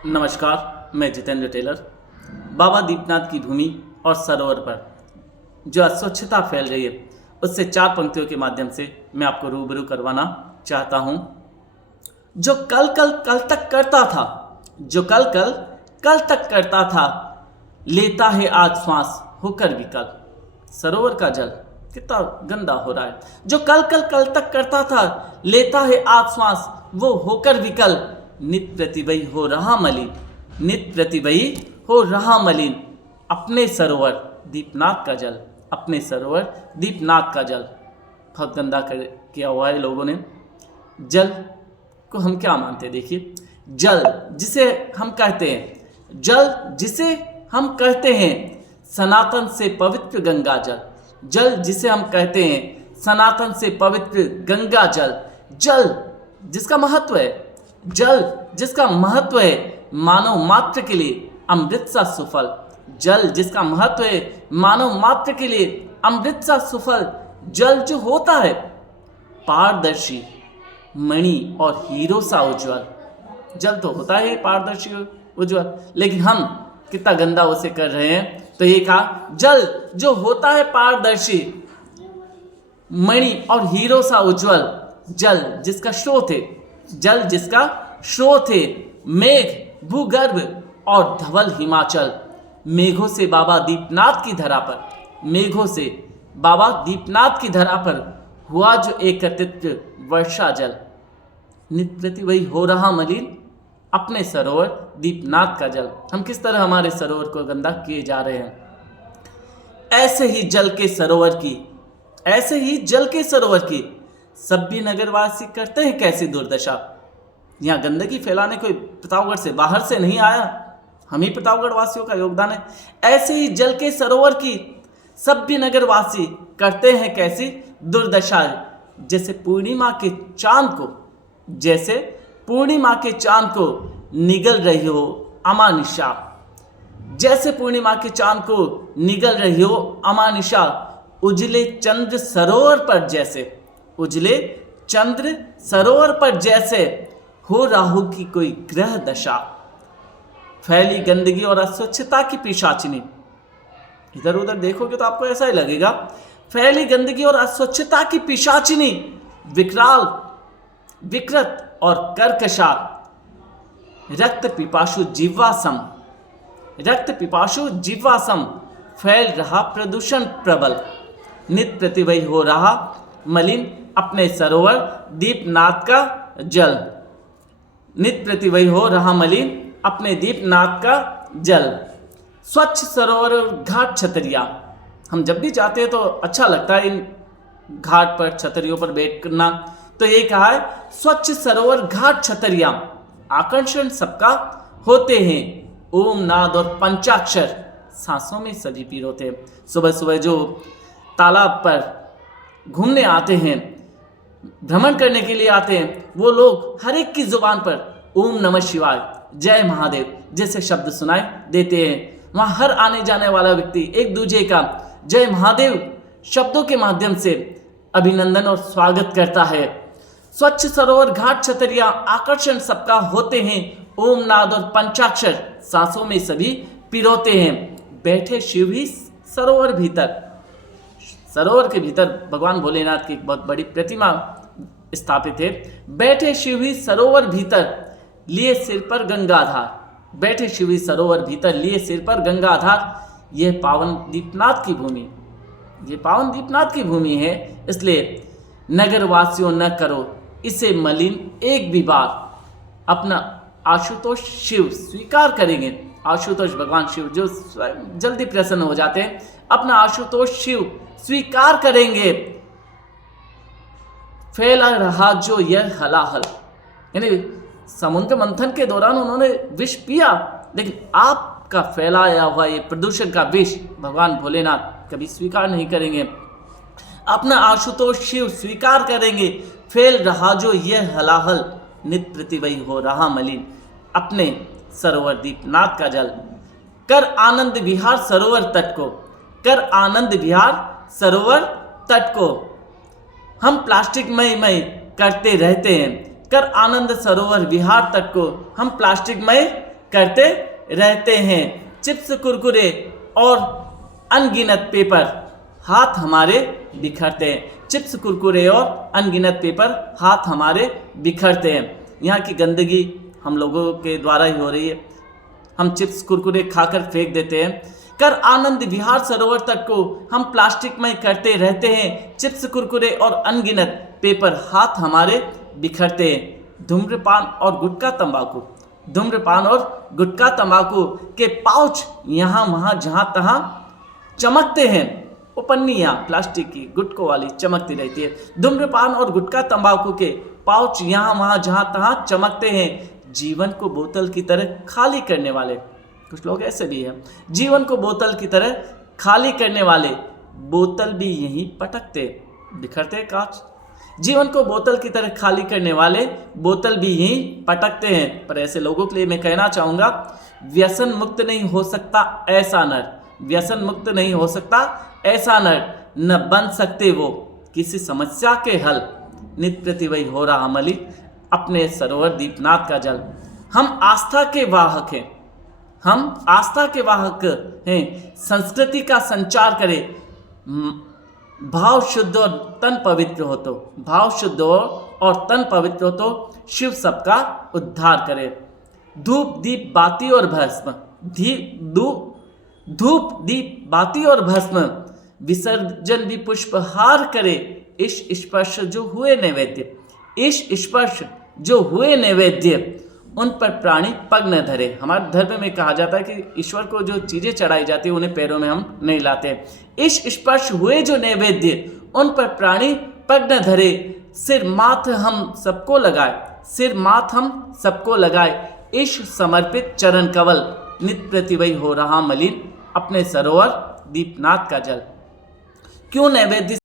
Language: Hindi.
नमस्कार, मैं जितेंद्र टेलर। बाबा दीपनाथ की भूमि और सरोवर पर जो अस्वच्छता फैल रही है उससे चार पंक्तियों के माध्यम से मैं आपको रूबरू करवाना चाहता हूँ। जो कल कल कल तक करता था, जो कल कल कल तक करता था, लेता है आज श्वास होकर विकल। सरोवर का जल कितना गंदा हो रहा है। जो कल कल कल तक करता था, लेता है आज श्वास वो होकर विकल। नित प्रतिभयी हो रहा मलिन, नित प्रतिभयी हो रहा मलिन। अपने सरोवर दीपनाथ का जल, अपने सरोवर दीपनाथ का जल बहुत गंदा किया हुआ है लोगों ने। जल को हम क्या मानते हैं? देखिए, जल जिसे हम कहते हैं, जल जिसे हम कहते हैं सनातन से पवित्र गंगा जल, जल जिसे हम कहते हैं सनातन से पवित्र गंगा जल, जल जिसका महत्व है, जल जिसका महत्व है मानव मात्र के लिए अमृत सा सुफल, जल जिसका महत्व है मानव मात्र के लिए अमृत सा सुफल। जल जो होता है पारदर्शी, मणि और हीरो सा उज्जवल। जल तो होता है पारदर्शी उज्जवल, लेकिन हम कितना गंदा उसे कर रहे हैं। तो ये कहा, जल जो होता है पारदर्शी, मणि और हीरो सा उज्जवल, जल जिसका स्रोत है, जल जिसका स्रोत है मेघ भूगर्भ और धवल हिमाचल। मेघों से बाबा दीपनाथ की धरा पर, मेघों से बाबा दीपनाथ की धरा पर हुआ जो एकत्रित वर्षा जल। नित प्रतिभयी हो रहा मलिन, अपने सरोवर दीपनाथ का जल। हम किस तरह हमारे सरोवर को गंदा किए जा रहे हैं। ऐसे ही जल के सरोवर की, ऐसे ही जल के सरोवर की सभ्य नगरवासी करते हैं कैसी दुर्दशा। यहाँ गंदगी फैलाने कोई प्रतापगढ़ से बाहर से नहीं आया, हम ही प्रतापगढ़ वासियों का योगदान है। ऐसे ही जल के सरोवर की सभ्य नगरवासी करते हैं कैसी दुर्दशा। जैसे पूर्णिमा के चांद को, जैसे पूर्णिमा के चांद को निगल रही हो अमानिशा, जैसे पूर्णिमा के चांद को निगल रही हो अमानिशा। उजले चंद्र सरोवर पर जैसे, उजले चंद्र सरोवर पर जैसे हो राहु की कोई ग्रह दशा। फैली गंदगी और अस्वच्छता की पिशाचिनी, इधर उधर देखोगे तो आपको ऐसा ही लगेगा। फैली गंदगी और अस्वच्छता की पिशाचिनी, विकराल, विकृत और कर्कशा। रक्त पिपासु जीवासम, रक्त पिपासु जीवासम। फैल रहा प्रदूषण प्रबल। नित प्रतिभयी हो रहा मलिन, अपने सरोवर दीपनाथ का जल। नित प्रतिभयी हो रहा मलिन, अपने दीपनाथ का जल। स्वच्छ सरोवर घाट छतरिया, हम जब भी जाते हैं तो अच्छा लगता है इन घाट पर छतरियों पर बैठना। तो ये कहा है, स्वच्छ सरोवर घाट छतरिया आकर्षण सबका होते हैं। ओम नाद और पंचाक्षर सांसों में सभी पीर होते हैं। सुबह सुबह जो तालाब पर घूमने आते हैं, भ्रमण करने के लिए आते हैं, वो लोग हर एक की जुबान पर ओम नमः शिवाय, जय महादेव जैसे शब्द सुनाई देते हैं। वहाँ हर आने जाने वाला व्यक्ति एक दूसरे का जय महादेव शब्दों के माध्यम से अभिनंदन और स्वागत करता है। स्वच्छ सरोवर घाट छतरिया आकर्षण सबका होते हैं। ओम नाद और पंचाक्षर सांसों में सभी पिरोते हैं। बैठे शिव ही सरोवर भीतर, सरोवर के भीतर भगवान भोलेनाथ की एक बहुत बड़ी प्रतिमा स्थापित है। बैठे शिव ही सरोवर भीतर, लिए सिर पर गंगाधार। बैठे शिव ही सरोवर भीतर, लिए सिर पर गंगाधार। यह पावन दीपनाथ की भूमि, ये पावन दीपनाथ की भूमि है, इसलिए नगरवासियों न करो इसे मलिन एक भी बार। अपना आशुतोष शिव स्वीकार करेंगे, आशुतोष भगवान शिव जो जल्दी प्रसन्न हो जाते हैं, अपना आशुतोष शिव स्वीकार करेंगे। फैला रहा जो यह हलाहल, यानी समुद्र मंथन के दौरान उन्होंने विष पिया, लेकिन आपका फैलाया हुआ ये प्रदूषण का विष भगवान भोलेनाथ कभी स्वीकार नहीं करेंगे। अपना आशुतोष शिव स्वीकार करेंगे। फैल रहा जो यह हलाहल, नित प्रतिभयी हो रहा मलिन, अपने सरोवर दीपनाथ का जल। कर आनंद विहार सरोवर तट को, कर आनंद विहार सरोवर तट को। हम प्लास्टिक मय करते रहते हैं। कर आनंद सरोवर विहार तट को हम प्लास्टिक मय करते रहते हैं। चिप्स, कुरकुरे और अनगिनत पेपर हाथ हमारे बिखरते हैं। चिप्स, कुरकुरे और अनगिनत पेपर हाथ हमारे बिखरते हैं। यहाँ की गंदगी हम लोगों के द्वारा ही हो रही है। हम चिप्स, कुरकुरे खाकर फेंक देते हैं। कर आनंद विहार सरोवर तक को हम प्लास्टिक में करते रहते हैं। चिप्स, कुरकुरे और अनगिनत पेपर हाथ हमारे बिखरते हैं। धूम्रपान और गुटखा तंबाकू, धूम्रपान और गुटखा तंबाकू के पाउच यहाँ वहाँ जहाँ तहाँ चमकते हैं। वो पन्नियाँ प्लास्टिक की गुटकों वाली चमकती रहती है। धूम्रपान और गुटखा तंबाकू के पाउच यहाँ वहाँ जहाँ तहाँ चमकते हैं। जीवन को बोतल की तरह खाली करने वाले, कुछ लोग ऐसे भी हैं, जीवन को बोतल की तरह खाली करने वाले बोतल भी यहीं पटकते बिखरते कांच। जीवन को बोतल की तरह खाली करने वाले बोतल भी यहीं पटकते हैं। पर ऐसे लोगों के लिए मैं कहना चाहूँगा, व्यसन मुक्त नहीं हो सकता ऐसा नर, व्यसन मुक्त नहीं हो सकता ऐसा नर, न बन सकते वो किसी समस्या के हल। नित्य प्रति वही हो रहा मलिक अपने सरोवर दीपनाथ का जल। हम आस्था के वाहक हैं, हम आस्था के वाहक हैं। संस्कृति का संचार करें। भाव शुद्ध और तन पवित्र हो तो, भाव शुद्ध हो और तन पवित्र हो तो शिव सबका उद्धार करे। धूप दीप बाती और भस्म, धूप दीप बाती और भस्म, विसर्जन भी पुष्पहार करे। इश स्पर्श जो हुए नैवेद्य, इश स्पर्श जो हुए नैवेद्य, उन पर प्राणी पग न धरे। हमारे धर्म में कहा जाता है कि ईश्वर को जो चीज़ें चढ़ाई जाती है उन्हें पैरों में हम नहीं लाते। इश स्पर्श हुए जो नैवेद्य, उन पर प्राणी पग न धरे। सिर माथ हम सबको लगाए, सिर माथ हम सबको लगाए। इश समर्पित चरण कवल, नित्य प्रति वही हो रहा मलिन अपने सरोवर दीपनाथ का जल। क्यों नैवेद्य